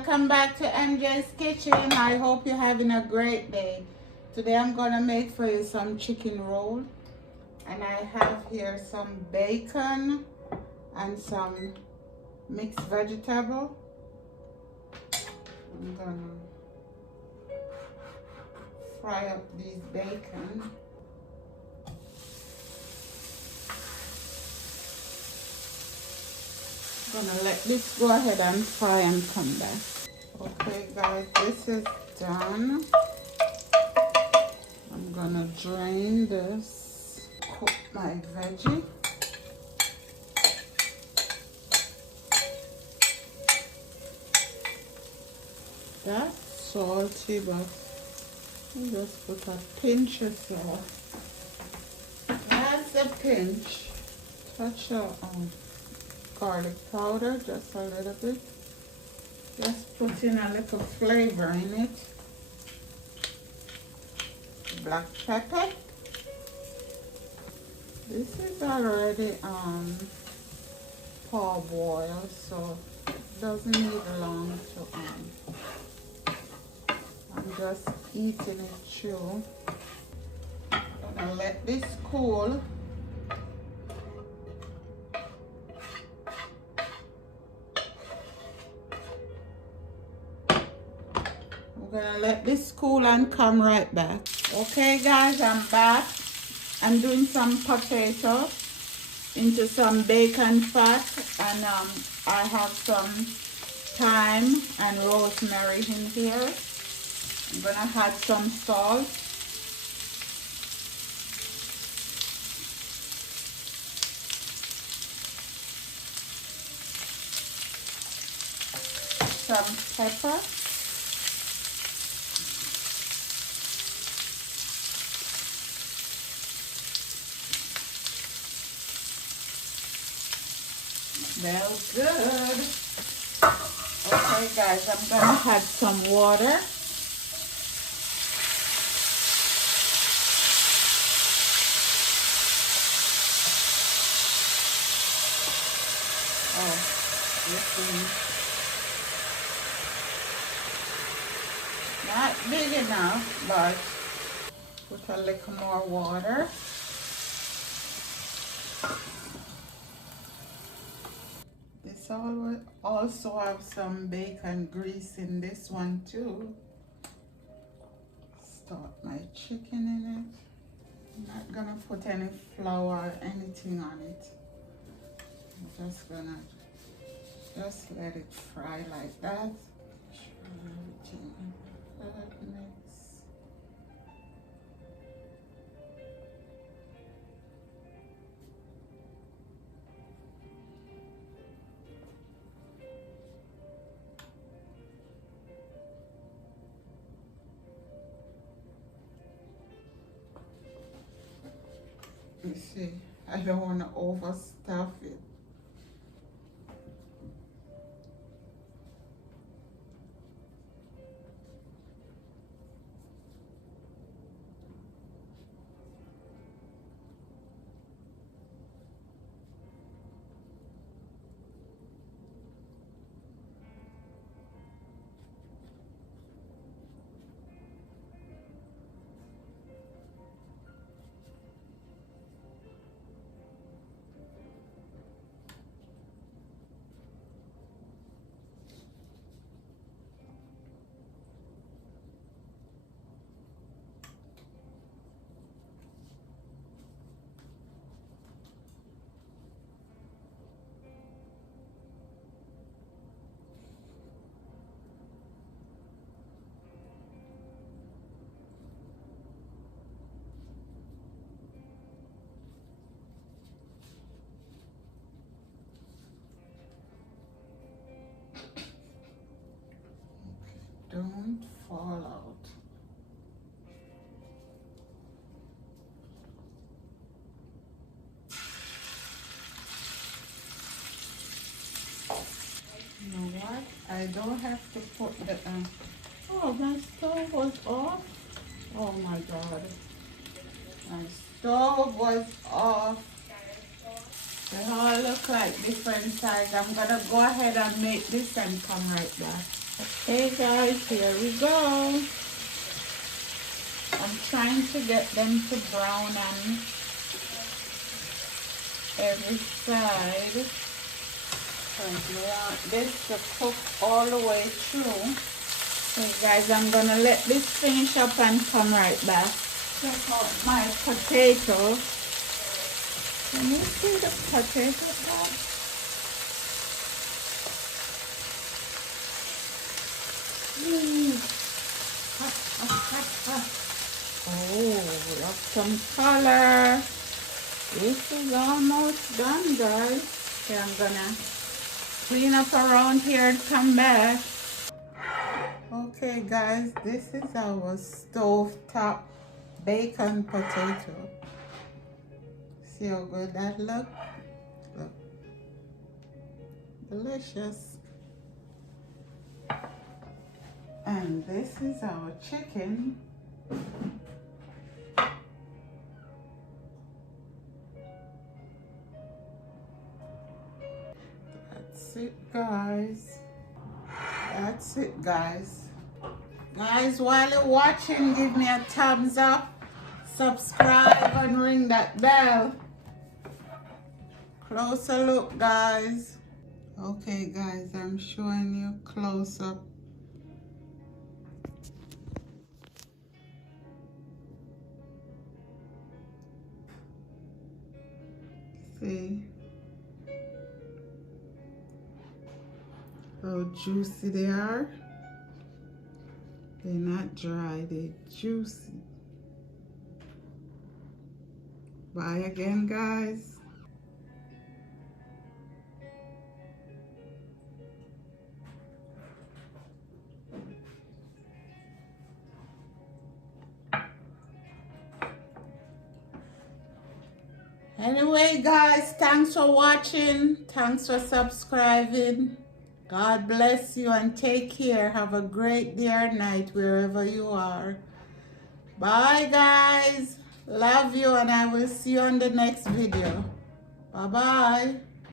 Welcome back to MJ's Kitchen. I hope you're having a great day. Today I'm gonna make for you some chicken roll, and I have here some bacon and some mixed vegetable. I'm gonna fry up these bacon. Gonna let this go ahead and fry and come back. Okay guys, this is done. I'm gonna drain this, cook my veggie. That's salty, but I'll just put a pinch of salt. That's a pinch. Touch of garlic powder, just a little bit. Just put in a little flavor in it. Black pepper. This is already parboiled, so it doesn't need long to I'm just eating it through. I'm gonna let this cool. I'm gonna let this cool and come right back. Okay guys, I'm back. I'm doing some potato into some bacon fat, and I have some thyme and rosemary in here. I'm gonna add some salt. Some pepper. Smells good. Okay guys, I'm gonna add some water. Oh, listen. Not big enough, but put a little more water. This also have some bacon grease in this one too. Start my chicken in it. I'm not gonna put any flour or anything on it. I'm just gonna let it fry like that. Everything mix. You see, I don't want to overstuff it. Don't fall out. You know what? I don't have to put the oh, my stove was off. Oh my god. My stove was off. They all look like different size. I'm gonna go ahead and make this and come right back. Hey guys, here we go. I'm trying to get them to brown on every side. Because we want this to cook all the way through. So guys, I'm gonna let this finish up and come right back. Check out my potato. Can you see the potato part? Oh, look some color. This is almost done, guys. Okay, I'm gonna clean up around here and come back. Okay, guys, this is our stovetop bacon potato. See how good that look? Look. Delicious. And this is our chicken. That's it, guys. That's it, guys. Guys, while you're watching, give me a thumbs up, subscribe, and ring that bell. Closer look, guys. Okay, guys, I'm showing you close up. See how juicy they are. They're not dry, they're juicy. Bye again, guys. Anyway, guys, thanks for watching. Thanks for subscribing. God bless you and take care. Have a great day or night wherever you are. Bye, guys. Love you, and I will see you on the next video. Bye-bye.